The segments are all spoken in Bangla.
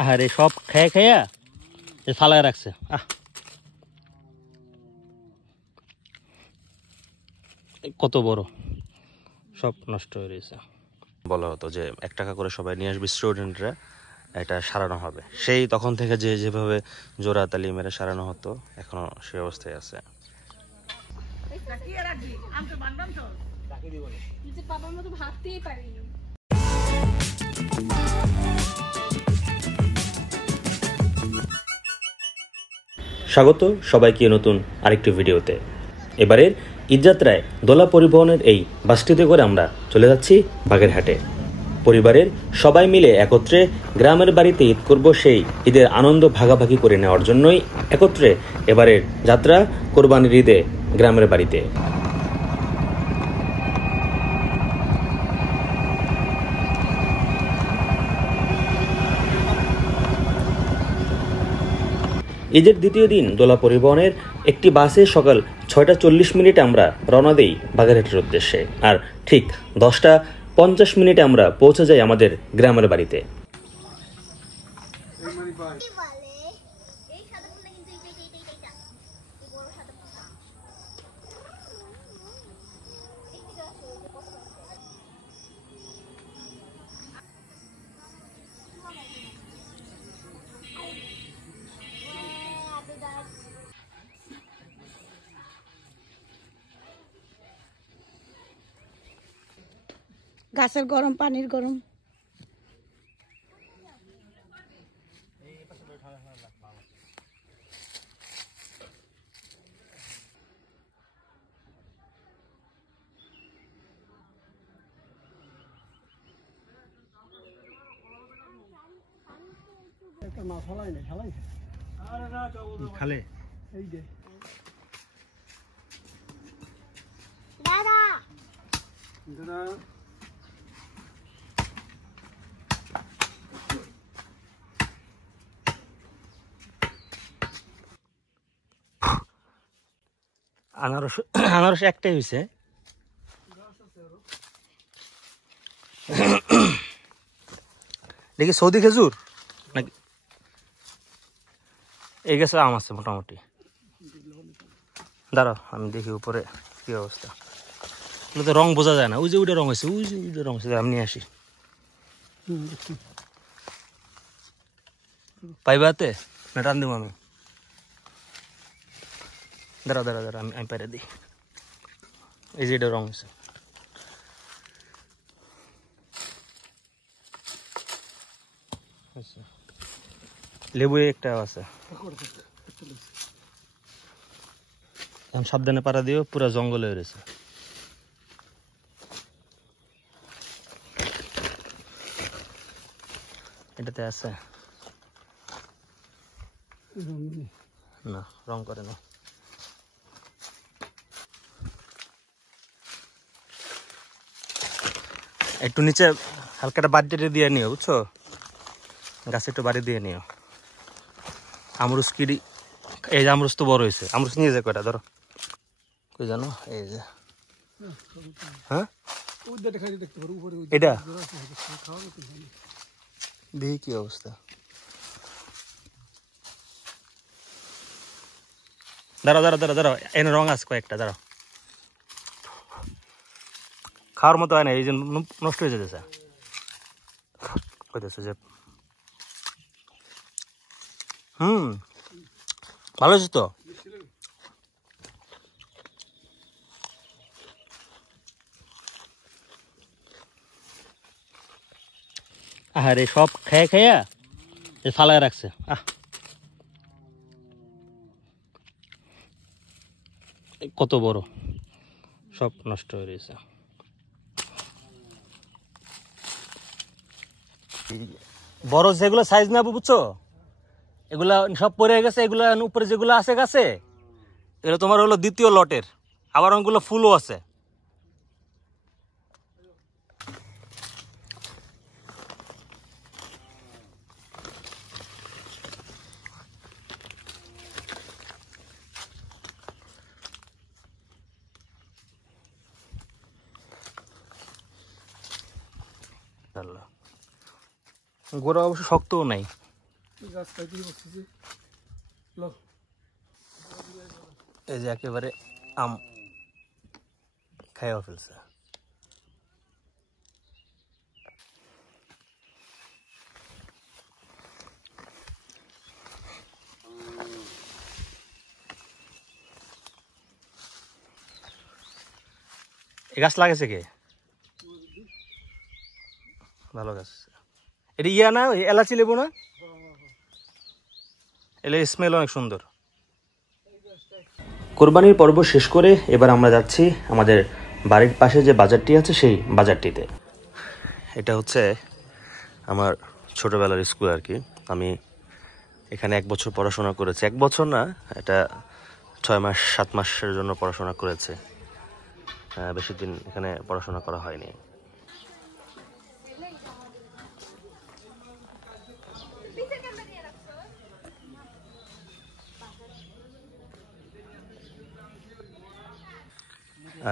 আরে সব খেয়ে খেয়ে ফালায় রাখছে। কত বড়, সব নষ্ট হয়ে রয়েছে। বলা হতো যে 1 টাকা করে সবাই নিয়ে আসবে, স্টুডেন্টরা এটা সারানো হবে। সেই তখন থেকে যেভাবে জোড়া তালি মেরে সারানো হতো, এখনো সে অবস্থায় আছে। স্বাগত সবাইকে নতুন আরেকটি ভিডিওতে। এবারের ঈদযাত্রায় দোলা পরিবহনের এই বাসটিতে করে আমরা চলে যাচ্ছি বাগেরহাটে। পরিবারের সবাই মিলে একত্রে গ্রামের বাড়িতে ঈদ করব, সেই ঈদের আনন্দ ভাগাভাগি করে নেওয়ার জন্যই একত্রে এবারের যাত্রা কোরবানির ঈদে গ্রামের বাড়িতে। ঈদের দ্বিতীয় দিন দোলা পরিবহনের একটি বাসে সকাল 6:40 আমরা রওনা দিই বাগেরহাটের উদ্দেশ্যে, আর ঠিক 10:50 আমরা পৌঁছে যাই আমাদের গ্রামের বাড়িতে। গাছের গরম, পানির গরম। খালে আনারস একটাই হয়েছে। দেখি সৌদি খেজুর নাকি? এই গেছে আম আছে মোটামুটি। দাঁড়াও আমি দেখি উপরে কি অবস্থা। তো রং বোঝা যায় না। ওই যে ওইটা রং হয়েছে, ওই যে ওইটা রং হয়েছে। আমি নিয়ে আসি পাইবাতে না টান দিব আমি। দাঁড়া দাঁড়া দাঁড়া আমি পাইরে দিই। এই যে এটা রং হয়েছে। লেবু একটা আছে, সাবধানে পাড়া দিও, পুরো জঙ্গলে রয়েছে। এটাতে আছে না, রং করে না। একটু নিচে হালকাটা বাড়িতে দিয়ে নিও, বুঝছো? গাছে একটু বাড়ি দিয়ে নিও। আমরুস কিরি, এই যে আমরুস তো বড় হয়েছে। আমরুস নিয়ে যায় কয়টা, ধরো। কই জানো, এই যে হ্যাঁ এটা দেখি কি অবস্থা। দাঁড়াও দাঁড়াও দাঁড়াও দাঁড়াও, এনে রং আছে কয়েকটা, দাঁড়াও। খাওয়ার মতো হয় না, এই যে নষ্ট হয়ে যেতেছে। কইতেছে যে ভালো হয়েছে তো। আরে সব খেয়ে খেয়ে ফালায় রাখছে। কত বড়, সব নষ্ট হয়ে রয়েছে। বড় যেগুলো সাইজ না, বুঝছো? এগুলা সব পরে গেছে। এগুলা উপরে যেগুলো আছে গাছে, এগুলো তোমার হলো দ্বিতীয় লটের। আবার অনেকগুলো ফুলও আছে। গোড়া অবশ্য শক্তও নাই। এই যে একেবারে আম খাইয়া ফেলছে। এই গাছ লাগাইছে কে? ভালো গাছ। এটা ইয়া না, এলাচি লেবু না? এলে স্মেল অনেক সুন্দর। কোরবানির পর্ব শেষ করে এবার আমরা যাচ্ছি আমাদের বাড়ির পাশে যে বাজারটি আছে সেই বাজারটিতে। এটা হচ্ছে আমার ছোটবেলার স্কুল আর কি। আমি এখানে 1 বছর পড়াশোনা করেছি। 1 বছর না, এটা 6 মাস 7 মাসের জন্য পড়াশোনা করেছে। বেশি দিন এখানে পড়াশোনা করা হয়নি।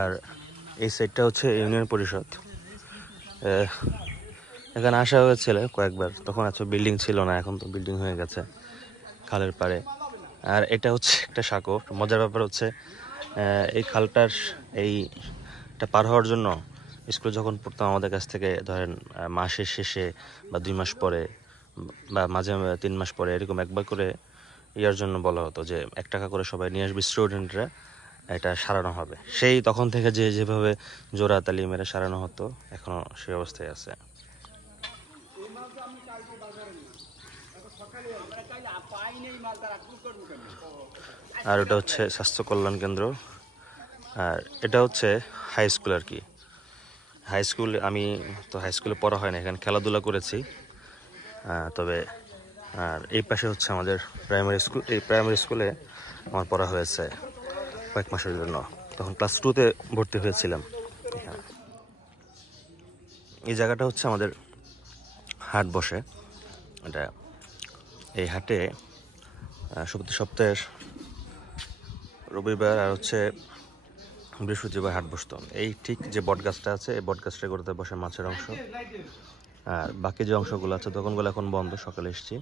আর এই সাইডটা হচ্ছে ইউনিয়ন পরিষদ। এখানে আসা হয়েছিল কয়েকবার, তখন এত বিল্ডিং ছিল না, এখন তো বিল্ডিং হয়ে গেছে খালের পাড়ে। আর এটা হচ্ছে একটা সাঁকো। মজার ব্যাপার হচ্ছে এই খালটার এইটা পার হওয়ার জন্য স্কুলে যখন পড়তাম আমাদের কাছ থেকে ধরেন মাসের শেষে বা 2 মাস পরে বা মাঝে 3 মাস পরে এরকম একবার করে ইয়ার জন্য বলা হতো যে 1 টাকা করে সবাই নিয়ে আসবে স্টুডেন্টরা, এটা সারানো হবে। সেই তখন থেকে যেভাবে জোড়া তালি মেরে সারানো হতো এখনো সেই অবস্থায় আছে। আর ওটা হচ্ছে স্বাস্থ্য কল্যাণ কেন্দ্র। আর এটা হচ্ছে হাই স্কুল আর কি। হাই স্কুল, আমি তো হাই স্কুলে পড়া হয় না, এখানে খেলাধুলা করেছি। তবে আর এই পাশে হচ্ছে আমাদের প্রাইমারি স্কুল। এই প্রাইমারি স্কুলে আমার পড়া হয়েছে কয়েক মাসের জন্য, তখন ক্লাস 2-তে ভর্তি হয়েছিলাম এখানে। এই জায়গাটা হচ্ছে আমাদের হাট বসে। এটা এই হাটে সপ্তাহের রবিবার আর হচ্ছে বৃহস্পতিবার হাট বসতো। এই ঠিক যে বট গাছটা আছে, এই বট গাছটা করতে বসে মাছের অংশ। আর বাকি যে অংশগুলো আছে দোকানগুলো এখন বন্ধ। সকালে এসেছি,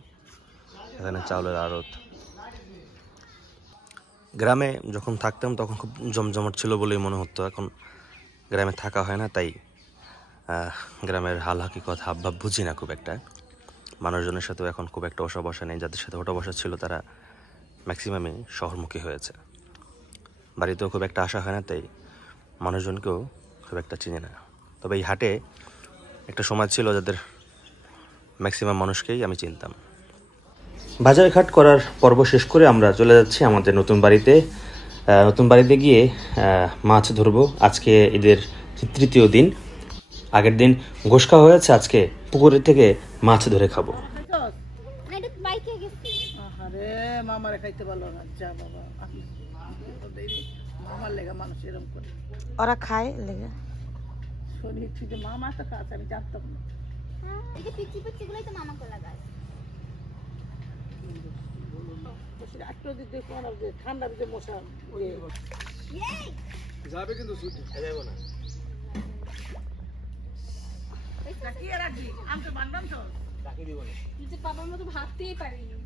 এখানে চাউলের আড়ত। গ্রামে যখন থাকতাম তখন খুব জমজমাট ছিল বলেই মনে হতো। এখন গ্রামে থাকা হয় না, তাই গ্রামের হাল হাকিকত হাবভাব বুঝি না খুব একটা। মানুষজনের সাথেও এখন খুব একটা ওঠা বসা নেই। যাদের সাথে ওঠা বসা ছিল তারা ম্যাক্সিমামই শহরমুখী হয়েছে। বাড়িতেও খুব একটা আসা হয় না, তাই মানুষজনকেও খুব একটা চিনি না। তবে এই হাটে একটা সময় ছিল যাদের ম্যাক্সিমাম মানুষকেই আমি চিনতাম। বাজারঘাট করার পর্ব শেষ করে আমরা চলে যাচ্ছি আমাদের নতুন বাড়িতে। নতুন বাড়িতে গিয়ে মাছ ধরবো। আজকে ঈদের 3য় দিন। আগের দিন গোশ খাওয়া হয়েছে, আজকে পুকুরের থেকে মাছ ধরে খাবো। ওরা খায় লেগে মামা তো কাজ আমি জানতাম না। পিচি পিচি গুলোই তো মামা কোলা গাছ। ঠান্ডা ভিতরে মশা যাবে কিন্তু যাবো না। বাবার মতো ভাবতেই পারিনি।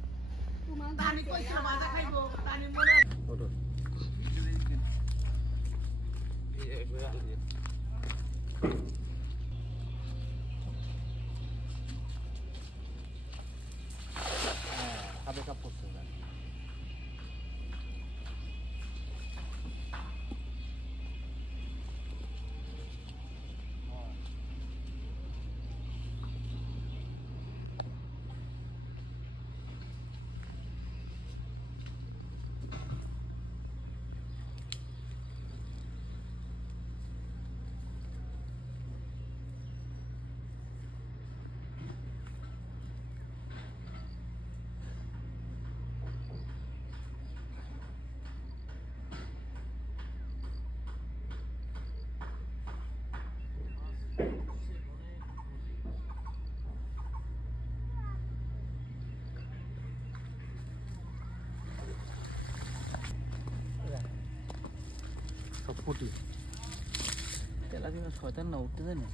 শয়তান না উঠতে দেয় না।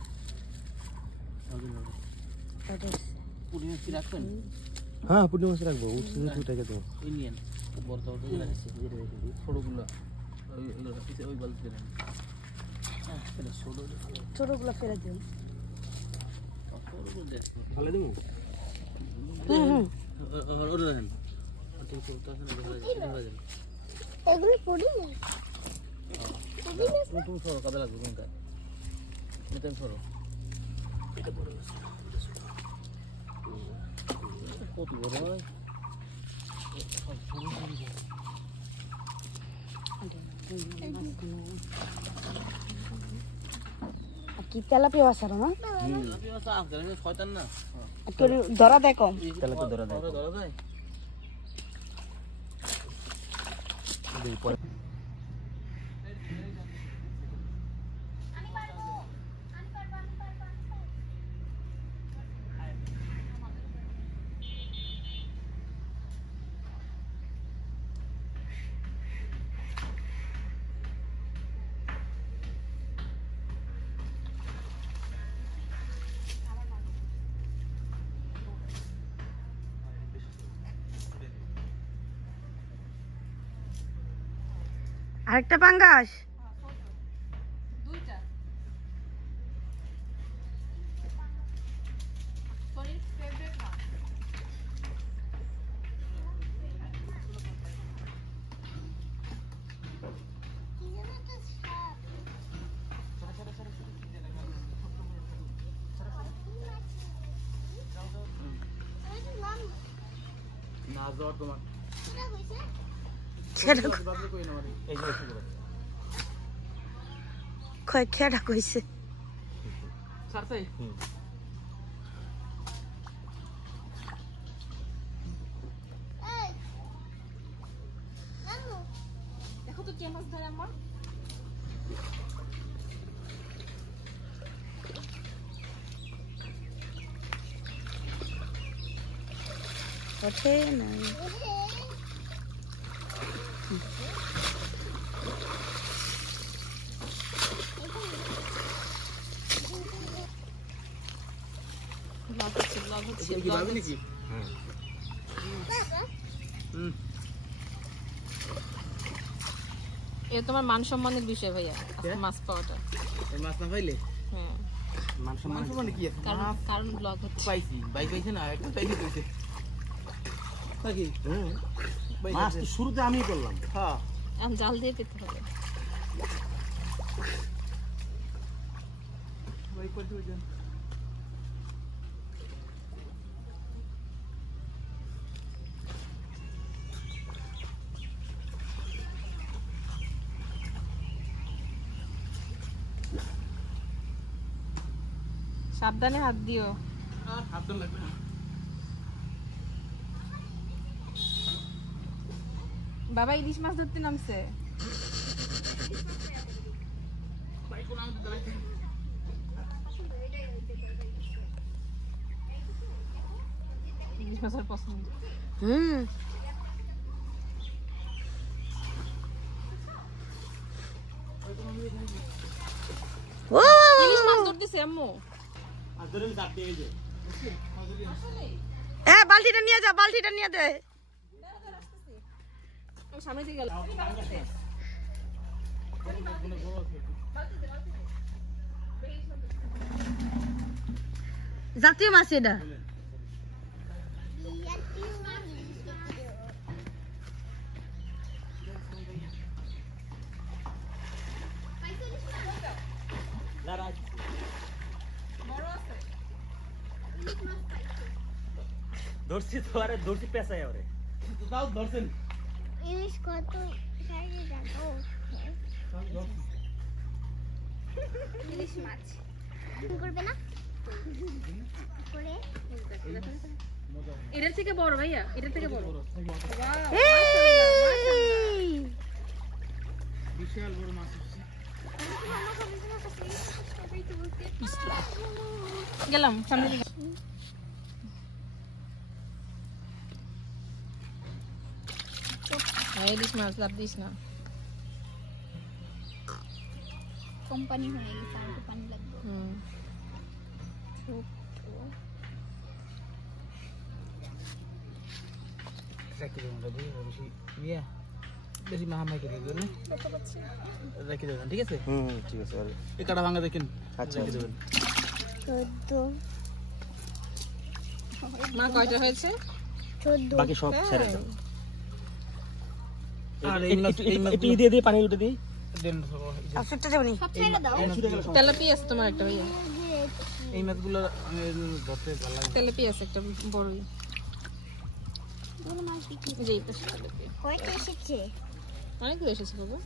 পুরি রাখবেন। হ্যাঁ পুঁটি মাছ রাখবো উঠছে উঠে দেবো ইন্ডিয়ান বড় বড় রাখছে ছোটগুলো ওই বালতিতে রাখি ছোটগুলো ফেলে দিন ফেলে দেবো ওটা দেখেন এগুলো পড়ি না তুমি সরো কাদা লাগবে কোনটা এটা সরো কত বড় হয় কি তেলাপিয়া বাসার না শয়তান না একটু ধরা দেয় কম তেলাপিয়া ধরা দেয় ধরা যায় আরেকটা পাঙ্গাস না জ্বর তোমার খেটা কইছে ছাড়ছে দেখো তো কে মাছ ধরে আমার ওঠে না কি ভাবি নাকি এ তোমার মান সম্মানের বিষয় ভাইয়া মাছ পাওয়াটা এই মাছ না পাইলে হ্যাঁ মাছ মানে কি আছে কারণ ব্লগ হচ্ছে পাইছি বাইক পাইছে না একটা পাইছি কইছে নাকি মাছ তো শুরুতে আমি করলাম হ্যাঁ এখন জাল দিয়ে পেতে হবে বাইক করতে হইছে সাবধানে হাত দিও হাত তো লাগবে না বাবা ইলিশ মাছ ধরতে নামছে বাইক কোন আমাদের দাঁড়াইতে ইলিশ মাছের পছন্দ ইলিশ মাছ ধরতেছে আম্মু আর ধরে চাপতে গেছে বালতিটা নিয়ে যা বালতিটা নিয়ে দে আমি সামনে দিয়ে গেলাম জাতীয় মাছ এটা ধরছি তো আরে ধরছি পেঁচাই আরে দাও ধরছেন ইলিশ কত সাইজে দেখো ইলিশ মাছ করবে না করে এটার থেকে বড় ভাইয়া এটার থেকে বড় বিশাল বড় মাছ গেলাম সামনে দিকে ইলিশ মাছ লাভ দিস না কোম্পানি হয়ে গেছে আর পানি লাগবে রেখে দেবেন বেশি ইয়া বেশি মাহামাই করে দেবেন রেখে দেবেন ঠিক আছে ঠিক আছে এই কাটা ভাঙা দেখেন আচ্ছা রেখে দেবেন মা কয়টা হয়েছে? বাকি সব ছেড়ে দাও আর এই মাছ একটু দিয়ে দিয়ে পানি উঠে দিই দেন সুটটা যাবনি তেলাপি আছে তোমার একটা ভাইয়া, এই মাছগুলো আমি ধরতে ভালো লাগে তেলাপি আছে একটা বড়ই। জি অনেকগুলো এসেছে বাবা।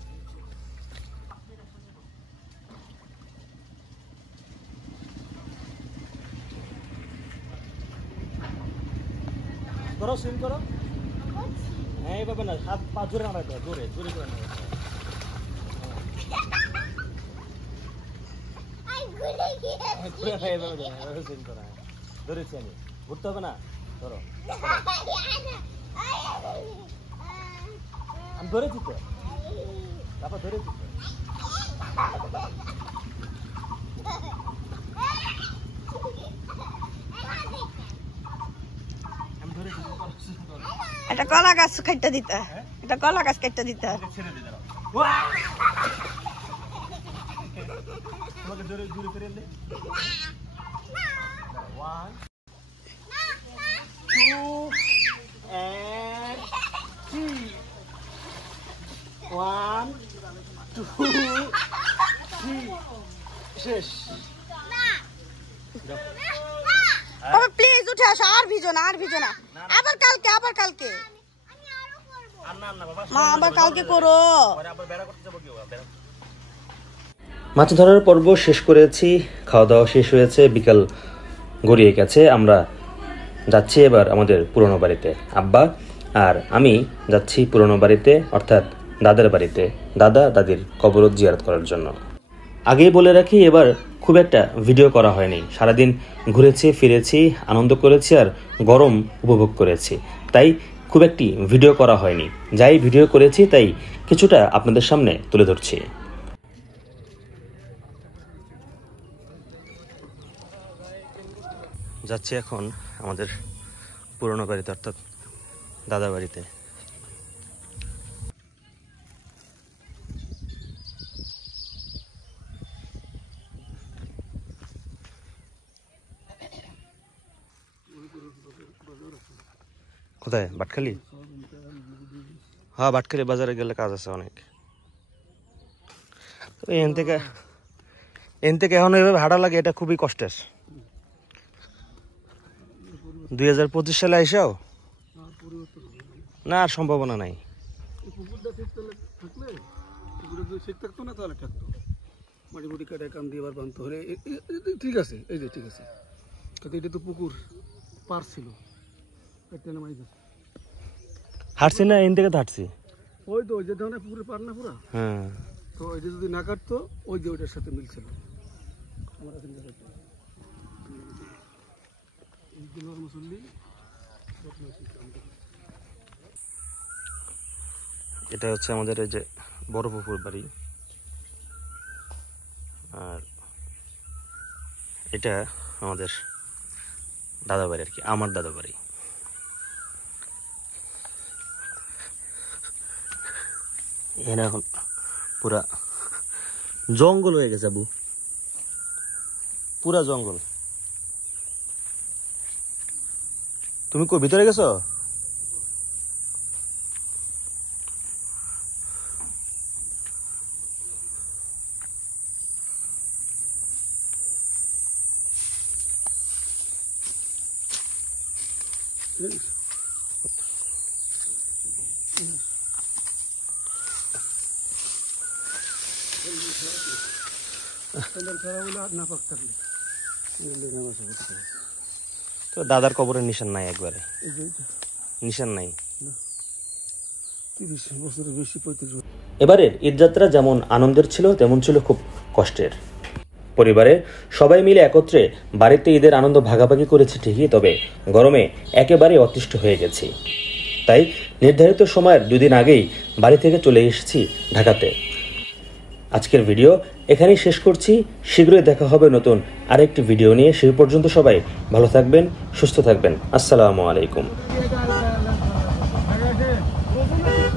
করো সুইম করো হ্যাঁ এইভাবে না হাত পা জোরে নাড়াতে হবে জোরে জোরে করে নাড়াতে হবে এইভাবে সুইম করো ধরেছি আমি ঘুরতে হবে না ধরো আমি ধরেছি তো তারপর ধরেছি তো আমি ধরেছি এটা কলা গাছ কাটতে দিতে, এটা কলা গাছ কাটতে দিতে। ছেড়ে দে দাঁড়াও তোমাকে জোরে জোরে করে দে 1 2 and 3 1 2 3 শেষ বাবা প্লিজ উঠে আসো, আর ভিজো না, আর ভিজো না, আবার কালকে, আবার কালকে আর না না বাবা মা, আবার কালকে করো। পরে আবার বেড়া করতে যাবো কি বেড়া মাছ ধরার পর্ব শেষ করেছি, খাওয়া দাওয়া শেষ হয়েছে, বিকাল গড়িয়ে গেছে। আমরা যাচ্ছি এবার আমাদের পুরনো বাড়িতে। আব্বা আর আমি যাচ্ছি পুরনো বাড়িতে, অর্থাৎ দাদার বাড়িতে, দাদা দাদির কবর জিয়ারত করার জন্য। আগেই বলে রাখি, এবার খুব একটা ভিডিও করা হয়নি। সারাদিন ঘুরেছি ফিরেছি, আনন্দ করেছি আর গরম উপভোগ করেছি, তাই খুব একটি ভিডিও করা হয়নি। যাই ভিডিও করেছি তাই কিছুটা আপনাদের সামনে তুলে ধরছি। যাচ্ছি এখন আমাদের পুরনো বাড়িতে, অর্থাৎ দাদা বাড়িতে। কোথায়? বাটখালি? হ্যাঁ, বাটখালি বাজারে গেলে কাজ আছে অনেক। এখান থেকে এখন এভাবে হাঁটা লাগে, এটা খুবই কষ্টের। 2025 সালে আইসাও না, আর সম্ভাবনা নাই। ঠিক আছে, এই যে ঠিক আছে, এটা তো পুকুর পার ছিল, হাঁটছি না, এখান থেকে তো হাঁটছি। ওই তো ওই যে ধরনের পুকুরে পার না পুরা, হ্যাঁ, তো এটা যদি না কাটতো ওই যে ওইটার সাথে মিলছিল। আমার এটা হচ্ছে আমাদের এই যে বড় পুকুর বাড়ি, আর এটা আমাদের দাদা বাড়ি আর কি, আমার দাদা বাড়ি। এখানে এখন পুরা জঙ্গল হয়ে গেছে আবু, পুরা জঙ্গল। তুমি কই ভিতরে গেছো? তো দাদার কবরের নিশান নাই, একবারে নিশান নাই। এবারের ঈদযাত্রা যেমন আনন্দের ছিল, তেমন ছিল খুব কষ্টের। পরিবারে সবাই মিলে একত্রে বাড়িতে ঈদের আনন্দ ভাগাভাগি করেছি ঠিকই, তবে গরমে একেবারে অতিষ্ঠ হয়ে গেছি। তাই নির্ধারিত সময়ের 2 দিন আগেই বাড়ি থেকে চলে এসেছি ঢাকাতে। আজকের ভিডিও এখানেই শেষ করছি। শীঘ্রই দেখা হবে নতুন আরেকটি ভিডিও নিয়ে। সেই পর্যন্ত সবাই ভালো থাকবেন, সুস্থ থাকবেন। আসসালামু আলাইকুম। বোঝো না